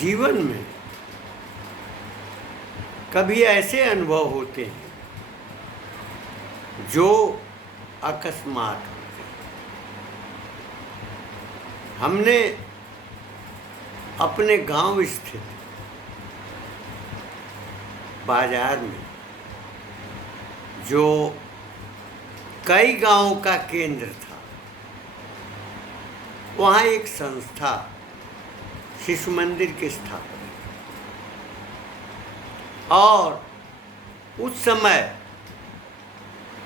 जीवन में कभी ऐसे अनुभव होते हैं जो अकस्मात होते हैं। हमने अपने गांव स्थित बाजार में, जो कई गांवों का केंद्र था, वहाँ एक संस्था शिशु मंदिर की स्थापना, और उस समय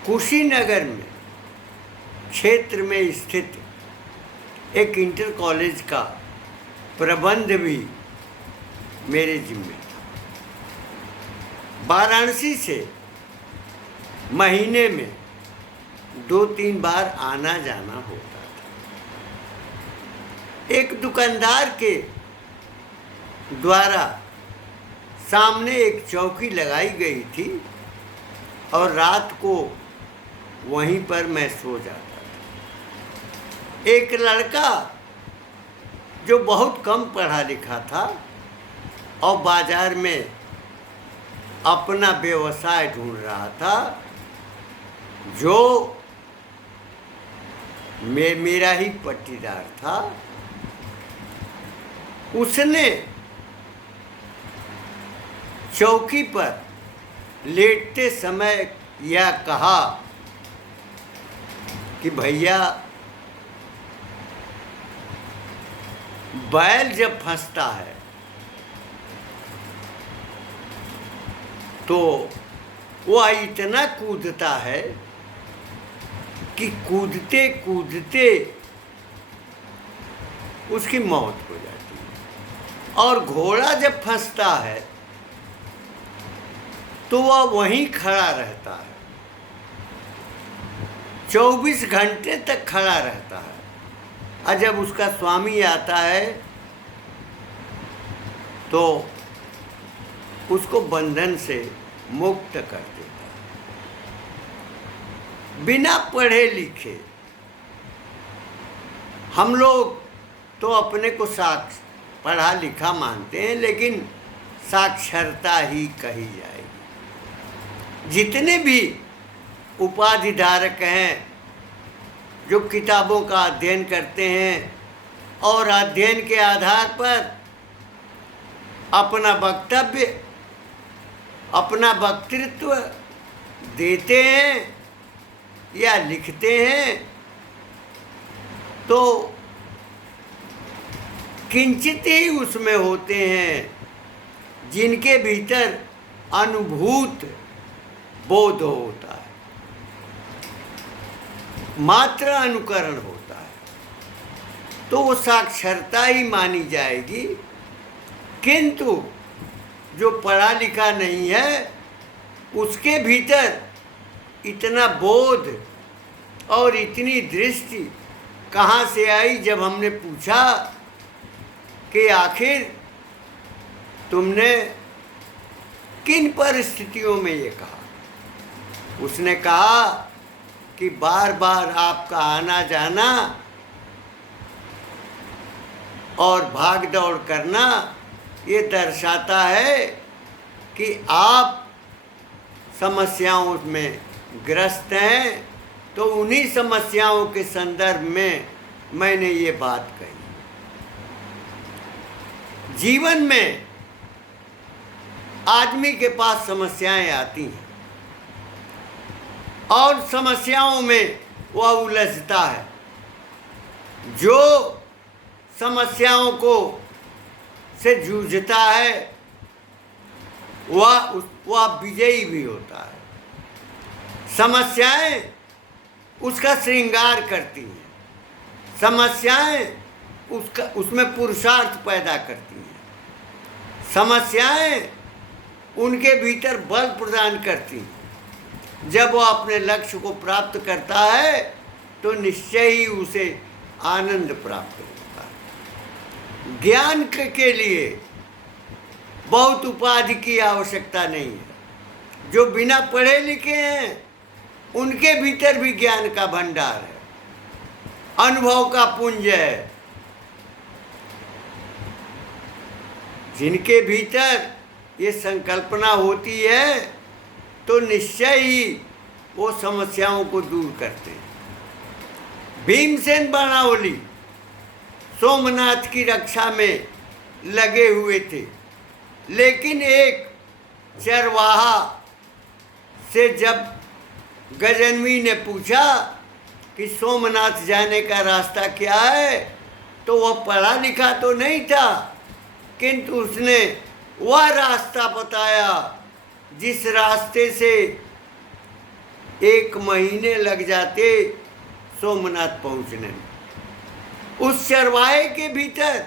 कुशीनगर में क्षेत्र में स्थित एक इंटर कॉलेज का प्रबंध भी मेरे जिम्मे था। वाराणसी से महीने में 2-3 बार आना जाना होता था। एक दुकानदार के द्वारा सामने एक चौकी लगाई गई थी और रात को वहीं पर मैं सो जाता था। एक लड़का जो बहुत कम पढ़ा लिखा था और बाजार में अपना व्यवसाय ढूंढ रहा था, जो मेरा ही पट्टीदार था, उसने चौकी पर लेटते समय यह कहा कि भैया, बैल जब फंसता है तो वह इतना कूदता है कि कूदते कूदते उसकी मौत हो जाती है, और घोड़ा जब फंसता है तो वह वहीं खड़ा रहता है, 24 घंटे तक खड़ा रहता है, और जब उसका स्वामी आता है तो उसको बंधन से मुक्त कर देता है। बिना पढ़े लिखे हम लोग तो अपने को पढ़ा लिखा मानते हैं, लेकिन साक्षरता ही कही जाएगी। जितने भी उपाधिधारक हैं जो किताबों का अध्ययन करते हैं और अध्ययन के आधार पर अपना वक्तव्य, अपना वक्तृत्व देते हैं या लिखते हैं, तो किंचित ही उसमें होते हैं जिनके भीतर अनुभूत बोध होता है, मात्र अनुकरण होता है, तो वो साक्षरता ही मानी जाएगी। किंतु जो पढ़ा लिखा नहीं है, उसके भीतर इतना बोध और इतनी दृष्टि कहाँ से आई? जब हमने पूछा कि आखिर तुमने किन परिस्थितियों में ये कहा, उसने कहा कि बार बार आपका आना जाना और भाग दौड़ करना ये दर्शाता है कि आप समस्याओं में ग्रस्त हैं, तो उन्हीं समस्याओं के संदर्भ में मैंने ये बात कही। जीवन में आदमी के पास समस्याएं आती हैं और समस्याओं में वह उलझता है। जो समस्याओं को से जूझता है वह विजयी भी होता है। समस्याएं उसका श्रृंगार करती हैं, समस्याएं उसमें पुरुषार्थ पैदा करती हैं, समस्याएं उनके भीतर बल प्रदान करती हैं। जब वो अपने लक्ष्य को प्राप्त करता है तो निश्चय ही उसे आनंद प्राप्त होता है। ज्ञान के लिए बहुत उपाधि की आवश्यकता नहीं है। जो बिना पढ़े लिखे हैं उनके भीतर भी ज्ञान का भंडार है, अनुभव का पुंज है। जिनके भीतर ये संकल्पना होती है तो निश्चय ही वो समस्याओं को दूर करते हैं। भीमसेन बाणावली सोमनाथ की रक्षा में लगे हुए थे, लेकिन एक चरवाहा से जब गजनवी ने पूछा कि सोमनाथ जाने का रास्ता क्या है, तो वह पढ़ा लिखा तो नहीं था, किंतु उसने वह रास्ता बताया जिस रास्ते से 1 महीने लग जाते सोमनाथ पहुंचने में। उस चरवाहे के भीतर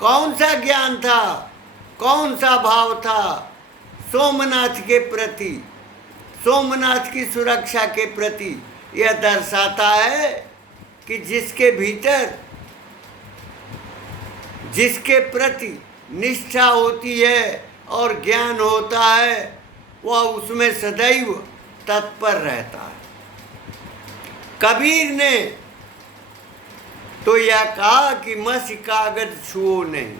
कौन सा ज्ञान था, कौन सा भाव था सोमनाथ के प्रति, सोमनाथ की सुरक्षा के प्रति? यह दर्शाता है कि जिसके भीतर, जिसके प्रति निष्ठा होती है और ज्ञान होता है, वह उसमें सदैव तत्पर रहता है। कबीर ने तो यह कहा कि मसी कागज छुओ नहीं,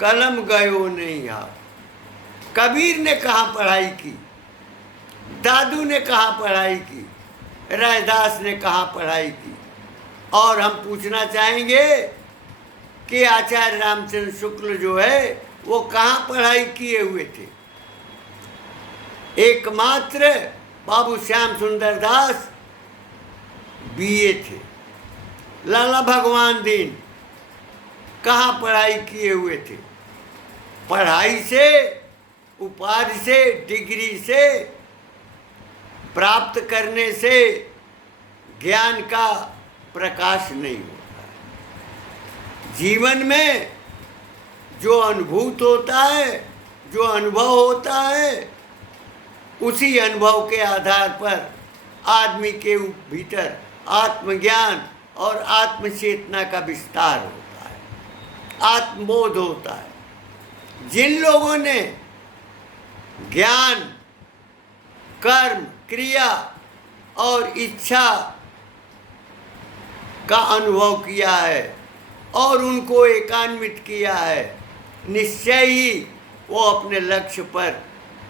कलम गयो नहीं हाथ। कबीर ने कहाँ पढ़ाई की, दादू ने कहाँ पढ़ाई की, रैदास ने कहाँ पढ़ाई की? और हम पूछना चाहेंगे कि आचार्य रामचंद्र शुक्ल जो है वो कहाँ पढ़ाई किए हुए थे? एकमात्र बाबू श्याम सुंदर दास बीए थे। लाला भगवान दीन कहाँ पढ़ाई किए हुए थे? पढ़ाई से, उपाधि से, डिग्री से प्राप्त करने से ज्ञान का प्रकाश नहीं होता है। जीवन में जो अनुभूत होता है, जो अनुभव होता है, उसी अनुभव के आधार पर आदमी के भीतर आत्मज्ञान और आत्मचेतना का विस्तार होता है, आत्मबोध होता है। जिन लोगों ने ज्ञान, कर्म, क्रिया और इच्छा का अनुभव किया है और उनको एकान्वित किया है, निश्चय ही वो अपने लक्ष्य पर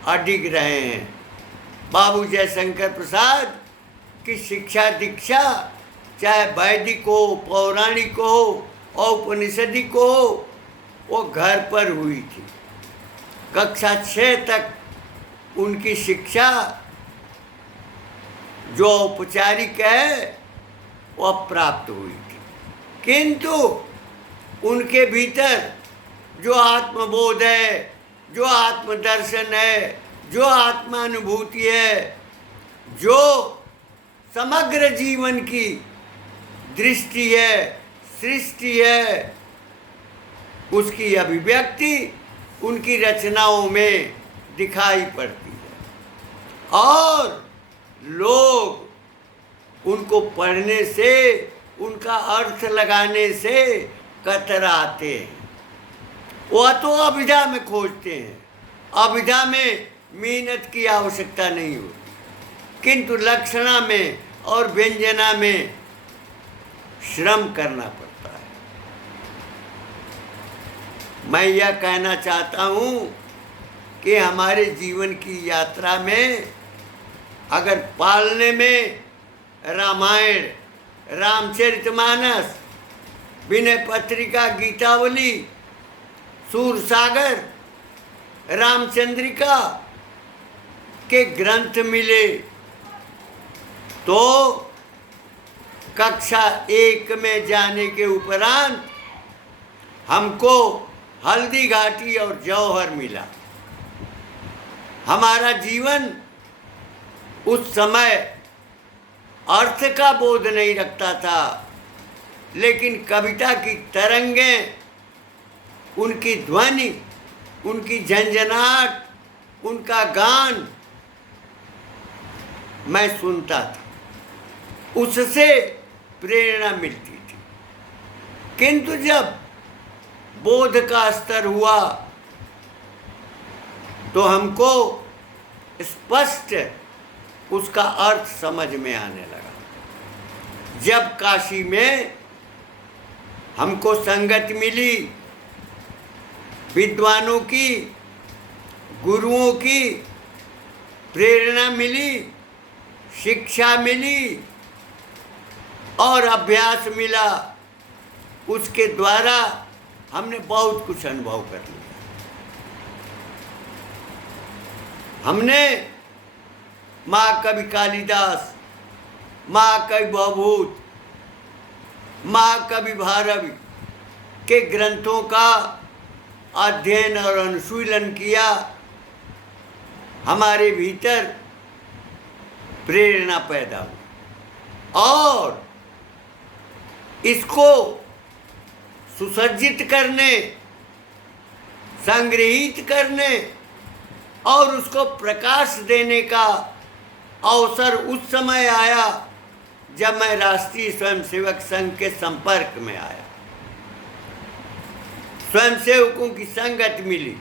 अडिग रहे हैं। बाबू जयशंकर प्रसाद की शिक्षा दीक्षा चाहे वैदिक हो, पौराणिक हो, औपनिषदिक हो, वो घर पर हुई थी। कक्षा 6 तक उनकी शिक्षा जो औपचारिक है वह प्राप्त हुई थी, किंतु उनके भीतर जो आत्मबोध है, जो आत्मदर्शन है, जो आत्मानुभूति है, जो समग्र जीवन की दृष्टि है, सृष्टि है, उसकी अभिव्यक्ति उनकी रचनाओं में दिखाई पड़ती है। और लोग उनको पढ़ने से, उनका अर्थ लगाने से कतराते हैं। वह तो अभिधा में खोजते हैं, अभिधा में मेहनत की आवश्यकता नहीं होती, किंतु लक्षणा में और व्यंजना में श्रम करना पड़ता है। मैं यह कहना चाहता हूँ कि हमारे जीवन की यात्रा में अगर पालने में रामायण, रामचरितमानस, विनय पत्रिका, गीतावली, सूरसागर, रामचंद्रिका के ग्रंथ मिले तो कक्षा 1 में जाने के उपरांत हमको हल्दी घाटी और जौहर मिला। हमारा जीवन उस समय अर्थ का बोध नहीं रखता था, लेकिन कविता की तरंगें, उनकी ध्वनि, उनकी झंझनाहट, उनका गान मैं सुनता था, उससे प्रेरणा मिलती थी। किंतु जब बोध का स्तर हुआ तो हमको स्पष्ट उसका अर्थ समझ में आने लगा। जब काशी में हमको संगत मिली विद्वानों की, गुरुओं की प्रेरणा मिली, शिक्षा मिली और अभ्यास मिला। उसके द्वारा हमने बहुत कुछ अनुभव कर लिया। हमने महाकवि कालिदास, महाकवि भवभूत, महाकवि भारवी के ग्रंथों का अध्ययन और अनुशीलन किया। हमारे भीतर प्रेरणा पैदा हुई और इसको सुसज्जित करने, संग्रहित करने और उसको प्रकाश देने का अवसर उस समय आया जब मैं राष्ट्रीय स्वयंसेवक संघ के संपर्क में आया। स्वयंसेवकों की संगत मिली,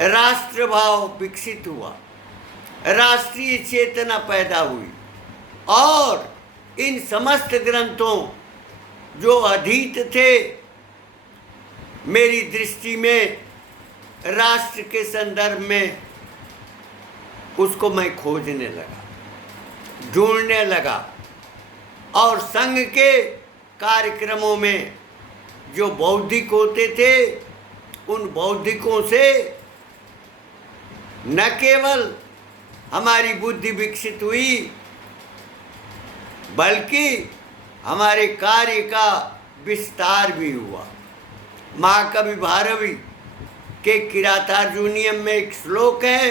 राष्ट्रभाव विकसित हुआ, राष्ट्रीय चेतना पैदा हुई और इन समस्त ग्रंथों जो अधीत थे, मेरी दृष्टि में राष्ट्र के संदर्भ में उसको मैं खोजने लगा, ढूंढने लगा और संघ के कार्यक्रमों में जो बौद्धिक होते थे, उन बौद्धिकों से न केवल हमारी बुद्धि विकसित हुई बल्कि हमारे कार्य का विस्तार भी हुआ। महाकवि भारवी के किरातार्जुनीयम में एक श्लोक है,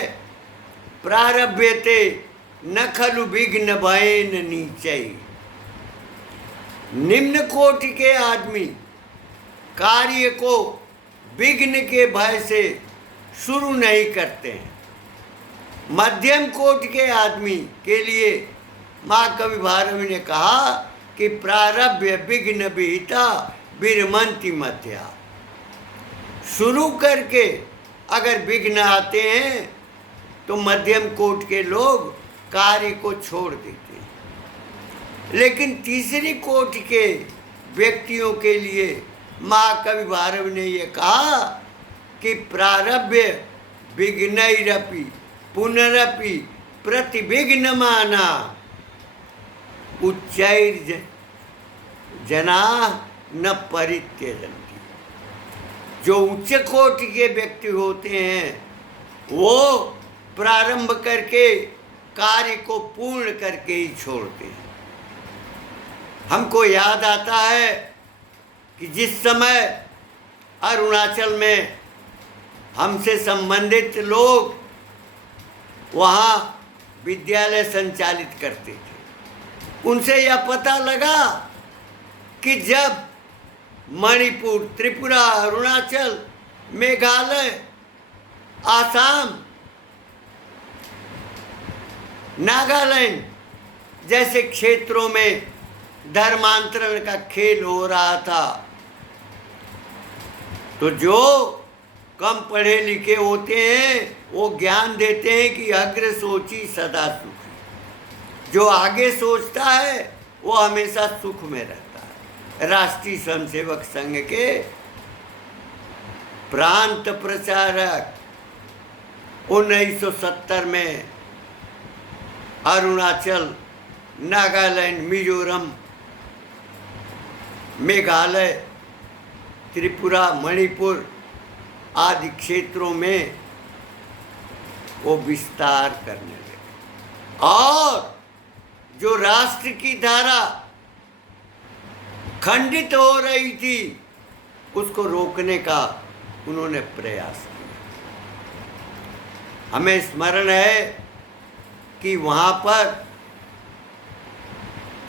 प्रारभ्यते न खलु विघ्न भयेन नीचै। निम्न कोटि के आदमी कार्य को विघ्न के भय से शुरू नहीं करते हैं। मध्यम कोटि के आदमी के लिए महाकवि भारवी ने कहा कि प्रारभ्य विघ्न विहिता विरमंति मध्या। शुरू करके अगर विघ्न आते हैं तो मध्यम कोट के लोग कार्य को छोड़ देते हैं, लेकिन तीसरी कोट के व्यक्तियों के लिए महाकवि भारवी ने ये कहा कि प्रारभ्य विघ्नैरपि पुनरपि प्रतिविघ्नमाना उच्चैर् जना न परित्यजन्ति। जो उच्च कोटि के व्यक्ति होते हैं वो प्रारंभ करके कार्य को पूर्ण करके ही छोड़ते हैं। हमको याद आता है कि जिस समय अरुणाचल में हमसे संबंधित लोग वहाँ विद्यालय संचालित करते थे, उनसे यह पता लगा कि जब मणिपुर, त्रिपुरा, अरुणाचल, मेघालय, आसाम, नागालैंड जैसे क्षेत्रों में धर्मांतरण का खेल हो रहा था, तो जो कम पढ़े लिखे होते हैं वो ज्ञान देते हैं कि अग्र सोची सदा सुखी। जो आगे सोचता है वो हमेशा सुख में रहता है। राष्ट्रीय स्वयंसेवक संघ के प्रांत प्रचारक 1970 में अरुणाचल, नागालैंड, मिजोरम, मेघालय, त्रिपुरा, मणिपुर आदि क्षेत्रों में वो विस्तार करने लगे और जो राष्ट्र की धारा खंडित हो रही थी उसको रोकने का उन्होंने प्रयास किया। हमें स्मरण है कि वहाँ पर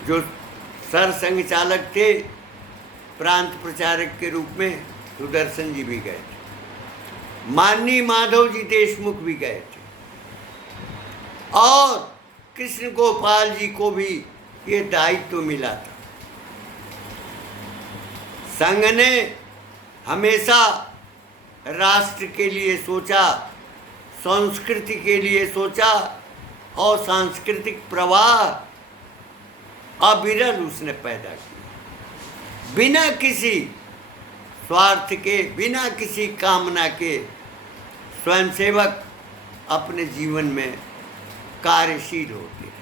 जो सरसंघ चालक थे, प्रांत प्रचारक के रूप में सुदर्शन जी भी गए थे, माननीय माधव जी देशमुख भी गए थे और कृष्ण गोपाल जी को भी ये दायित्व मिला था। संघ ने हमेशा राष्ट्र के लिए सोचा, संस्कृति के लिए सोचा और सांस्कृतिक प्रवाह अविरल उसने पैदा किया। बिना किसी स्वार्थ के, बिना किसी कामना के स्वयंसेवक अपने जीवन में कार्यशील होते हैं।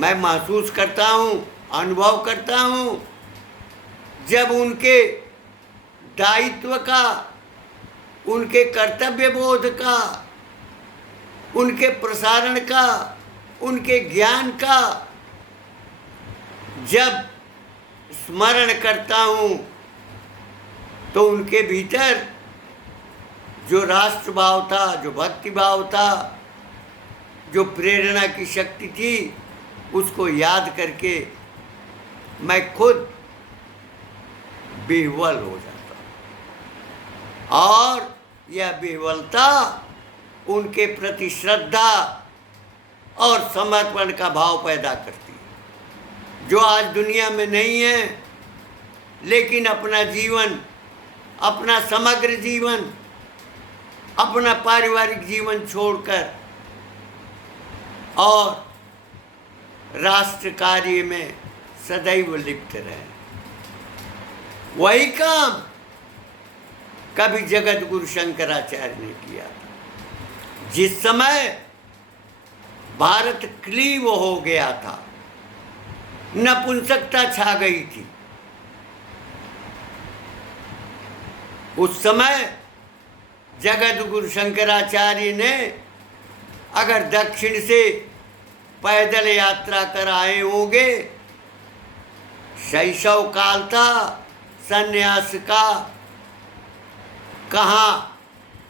मैं महसूस करता हूँ, अनुभव करता हूँ, जब उनके दायित्व का, उनके कर्तव्य बोध का, उनके प्रसारण का, उनके ज्ञान का जब स्मरण करता हूँ तो उनके भीतर जो राष्ट्र भाव था, जो भक्ति भाव था, जो प्रेरणा की शक्ति थी, उसको याद करके मैं खुद विह्वल हो जाता हूँ। और यह विह्वलता उनके प्रति श्रद्धा और समर्पण का भाव पैदा करती है, जो आज दुनिया में नहीं है, लेकिन अपना जीवन, अपना समग्र जीवन, अपना पारिवारिक जीवन छोड़कर और राष्ट्र कार्य में सदैव लिप्त रहे। वही काम कभी जगत गुरु शंकराचार्य ने किया था। जिस समय भारत क्लीव हो गया था, नपुंसकता छा गई थी, उस समय जगत गुरु शंकराचार्य ने अगर दक्षिण से पैदल यात्रा कर आए होंगे, शैशव काल था सन्यास का, कहाँ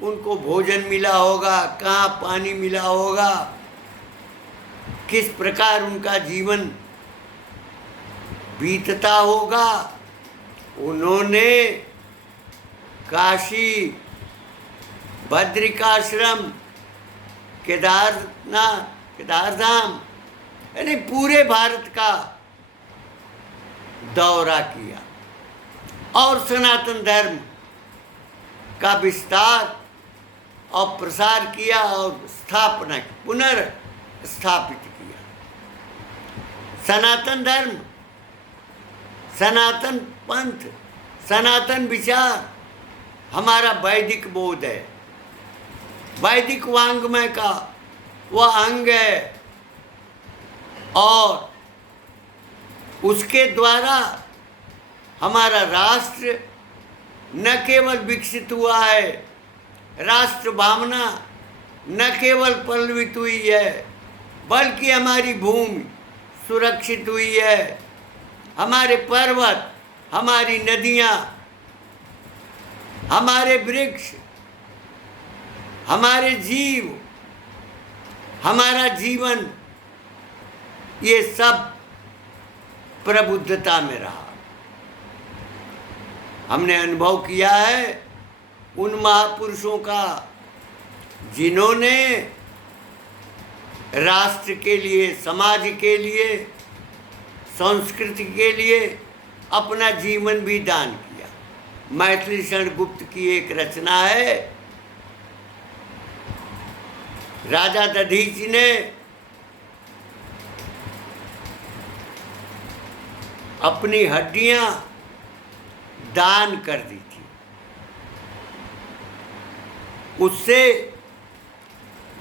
उनको भोजन मिला होगा, कहाँ पानी मिला होगा, किस प्रकार उनका जीवन बीतता होगा। उन्होंने काशी, बद्रिकाश्रम, केदारनाथ, केदारधाम, यानी पूरे भारत का दौरा किया और सनातन धर्म का विस्तार और प्रसार किया और स्थापना की, पुनर्स्थापित किया। सनातन धर्म, सनातन पंथ, सनातन विचार हमारा वैदिक बोध है, वैदिक वांग्मय का वह अंग है, और उसके द्वारा हमारा राष्ट्र न केवल विकसित हुआ है, राष्ट्र भावना न केवल पल्लवित हुई है, बल्कि हमारी भूमि सुरक्षित हुई है, हमारे पर्वत, हमारी नदियाँ, हमारे वृक्ष, हमारे जीव, हमारा जीवन, ये सब प्रबुद्धता में रहा। हमने अनुभव किया है उन महापुरुषों का जिन्होंने राष्ट्र के लिए, समाज के लिए, संस्कृति के लिए अपना जीवन भी दान किया। मैथिली शरण गुप्त की एक रचना है, राजा दधीच ने अपनी हड्डियां दान कर दी थी, उससे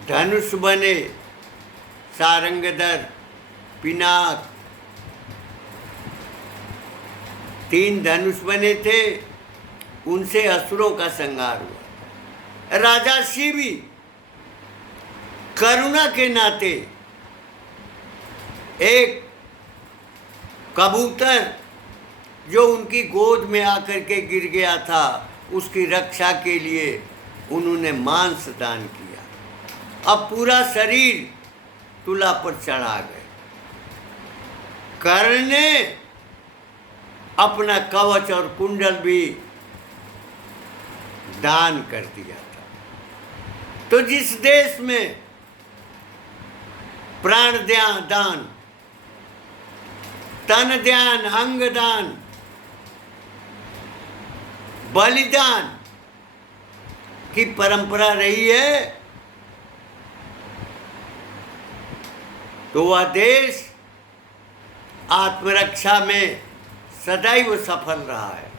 धनुष बने, सारंगधर, पिनाक, 3 धनुष बने थे, उनसे असुरों का संहार हुआ। राजा शिव भी करुणा के नाते एक कबूतर जो उनकी गोद में आकर के गिर गया था, उसकी रक्षा के लिए उन्होंने मांस दान किया। अब पूरा शरीर तुला पर चढ़ा गए। कर्ण ने अपना कवच और कुंडल भी दान कर दिया था। तो जिस देश में प्राण दान, तन दान, अंग दान, बलिदान की परंपरा रही है, तो वह देश आत्मरक्षा में सदैव सफल रहा है।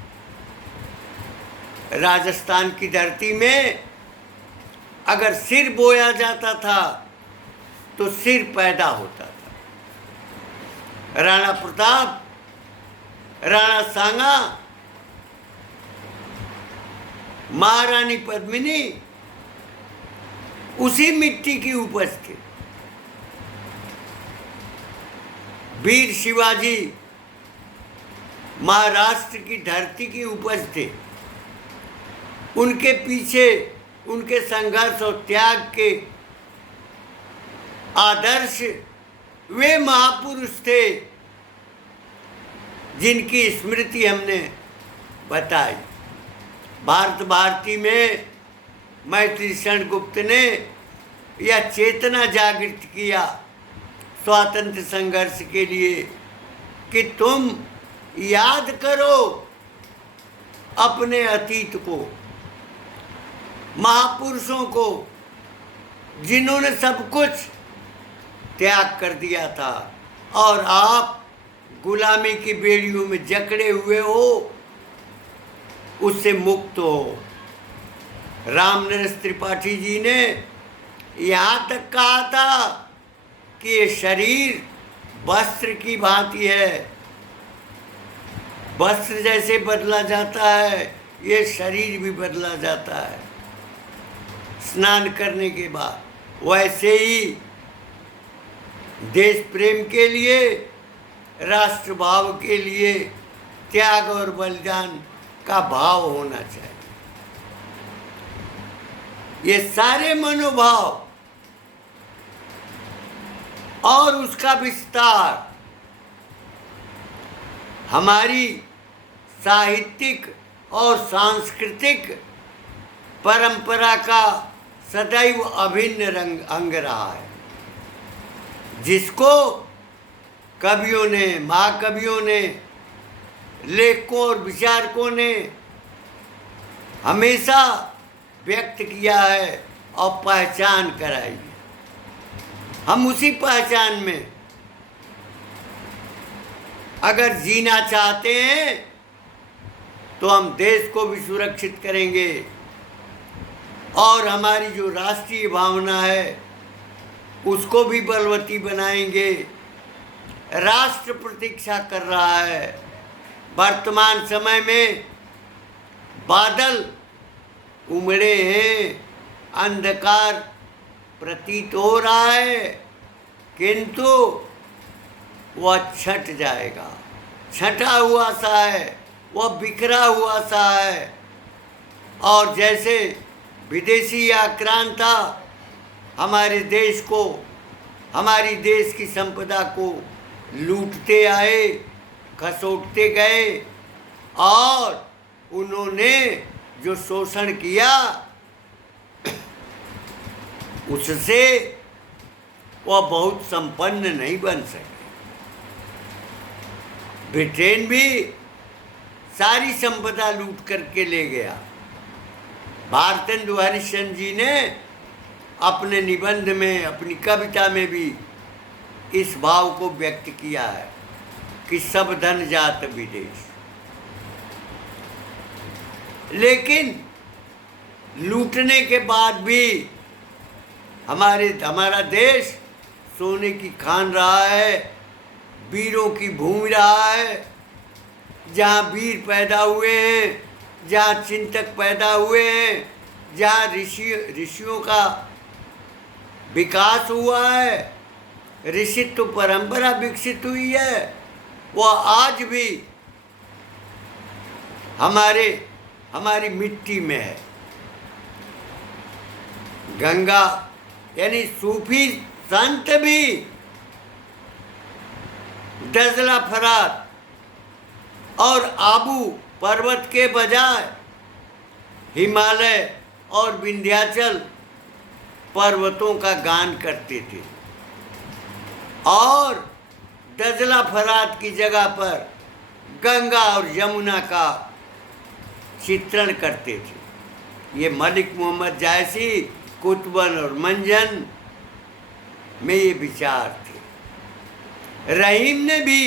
राजस्थान की धरती में अगर सिर बोया जाता था तो सिर पैदा होता था। राणा प्रताप, राणा सांगा, महारानी पद्मिनी उसी मिट्टी की उपज थे। वीर शिवाजी महाराष्ट्र की धरती की उपज थे। उनके पीछे उनके संघर्ष और त्याग के आदर्श वे महापुरुष थे जिनकी स्मृति हमने बताई। भारत भारती में मैत्री शरण गुप्त ने यह चेतना जागृत किया स्वातंत्र संघर्ष के लिए कि तुम याद करो अपने अतीत को, महापुरुषों को जिन्होंने सब कुछ त्याग कर दिया था और आप गुलामी की बेड़ियों में जकड़े हुए हो, उससे मुक्त हो। रामनरेश त्रिपाठी जी ने यहाँ तक कहा था कि ये शरीर वस्त्र की भांति है, वस्त्र जैसे बदला जाता है ये शरीर भी बदला जाता है स्नान करने के बाद। वैसे ही देश प्रेम के लिए, राष्ट्र भाव के लिए त्याग और बलिदान का भाव होना चाहिए। ये सारे मनोभाव और उसका विस्तार हमारी साहित्यिक और सांस्कृतिक परंपरा का सदैव अभिन्न अंग रहा है, जिसको कवियों ने, महाकवियों ने, लेखकों और विचारकों ने हमेशा व्यक्त किया है और पहचान कराई है। हम उसी पहचान में अगर जीना चाहते हैं तो हम देश को भी सुरक्षित करेंगे और हमारी जो राष्ट्रीय भावना है उसको भी बलवती बनाएंगे। राष्ट्र प्रतीक्षा कर रहा है। वर्तमान समय में बादल उमड़े हैं, अंधकार प्रतीत हो रहा है, किंतु वह छट जाएगा। छटा हुआ सा है, वह बिखरा हुआ सा है। और जैसे विदेशी आक्रांता हमारे देश को, हमारी देश की संपदा को लूटते आए, खसोटते गए और उन्होंने जो शोषण किया उससे वह बहुत संपन्न नहीं बन सके। ब्रिटेन भी सारी संपदा लूट करके ले गया। भारतेंदु हरिश्चंद्र जी ने अपने निबंध में, अपनी कविता में भी इस भाव को व्यक्त किया है कि सब धन जात विदेश। लेकिन लूटने के बाद भी हमारा देश सोने की खान रहा है, वीरों की भूमि रहा है। जहाँ वीर पैदा हुए हैं, जहाँ चिंतक पैदा हुए हैं, जहाँ ऋषियों का विकास हुआ है, ऋषित्व परंपरा विकसित हुई है, वह आज भी हमारी मिट्टी में है। गंगा यानी सूफी संत भी दजला फरात और आबू पर्वत के बजाय हिमालय और विंध्याचल पर्वतों का गान करते थे और दजला फरात की जगह पर गंगा और यमुना का चित्रण करते थे। ये मलिक मोहम्मद जायसी, कुतुबन और मंजन में ये विचार थे। रहीम ने भी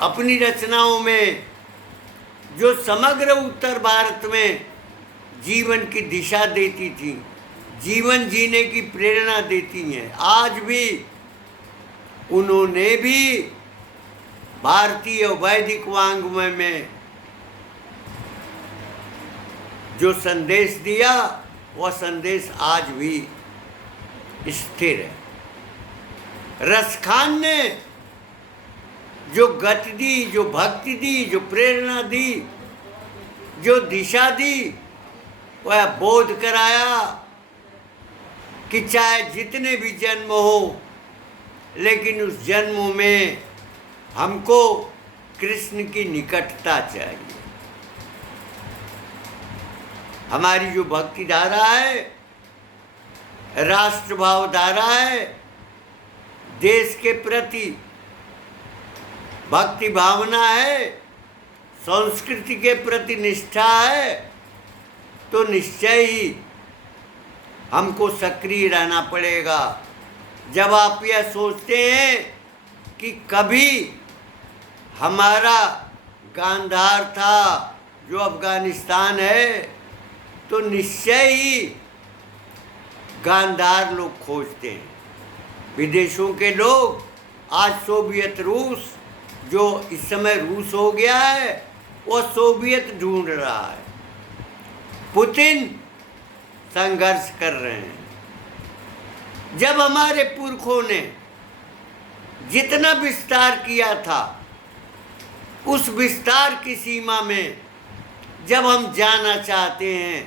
अपनी रचनाओं में जो समग्र उत्तर भारत में जीवन की दिशा देती थी, जीवन जीने की प्रेरणा देती हैं, आज भी उन्होंने भी भारतीय वैदिक वाङ्मय में जो संदेश दिया वह संदेश आज भी स्थिर है। रसखान ने जो गति दी, जो भक्ति दी, जो प्रेरणा दी, जो दिशा दी, वह बोध कराया कि चाहे जितने भी जन्म हो, लेकिन उस जन्म में हमको कृष्ण की निकटता चाहिए। हमारी जो भक्ति धारा है, राष्ट्रभाव धारा है, देश के प्रति भक्ति भावना है, संस्कृति के प्रति निष्ठा है, तो निश्चय ही हमको सक्रिय रहना पड़ेगा। जब आप यह सोचते हैं कि कभी हमारा गांधार था जो अफगानिस्तान है, तो निश्चय ही गांधार लोग खोजते हैं। विदेशों के लोग आज सोवियत रूस, जो इस समय रूस हो गया है, वो सोवियत ढूंढ रहा है। पुतिन संघर्ष कर रहे हैं। जब हमारे पुरखों ने जितना विस्तार किया था, उस विस्तार की सीमा में जब हम जाना चाहते हैं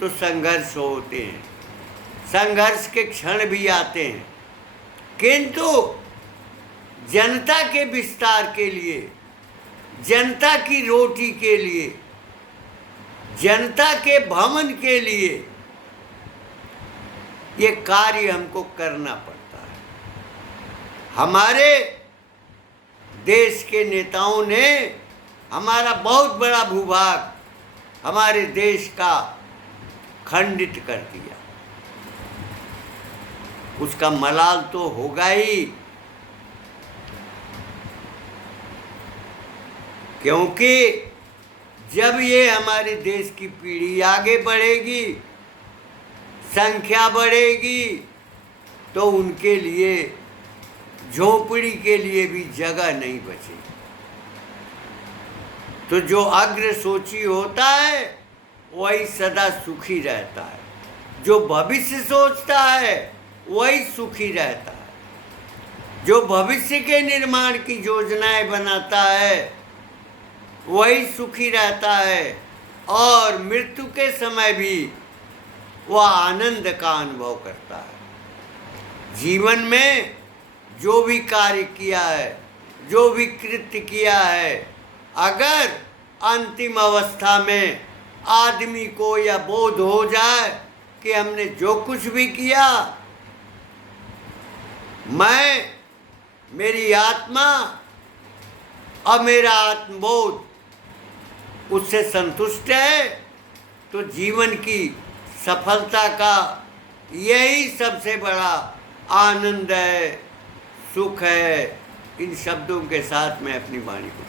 तो संघर्ष होते हैं, संघर्ष के क्षण भी आते हैं, किंतु जनता के विस्तार के लिए, जनता की रोटी के लिए, जनता के भवन के लिए ये कार्य हमको करना पड़ता है। हमारे देश के नेताओं ने हमारा बहुत बड़ा भूभाग हमारे देश का खंडित कर दिया। उसका मलाल तो होगा ही, क्योंकि जब ये हमारे देश की पीढ़ी आगे बढ़ेगी, संख्या बढ़ेगी, तो उनके लिए झोंपड़ी के लिए भी जगह नहीं बचेगी। तो जो अग्र सोची होता है वही सदा सुखी रहता है, जो भविष्य सोचता है वही सुखी रहता है, जो भविष्य के निर्माण की योजनाएं बनाता है वही सुखी रहता है, और मृत्यु के समय भी वह आनंद का अनुभव करता है। जीवन में जो भी कार्य किया है, जो भी कृत्य किया है, अगर अंतिम अवस्था में आदमी को यह बोध हो जाए कि हमने जो कुछ भी किया, मैं, मेरी आत्मा और मेरा आत्मबोध उससे संतुष्ट है, तो जीवन की सफलता का यही सबसे बड़ा आनंद है, सुख है। इन शब्दों के साथ मैं अपनी वाणी को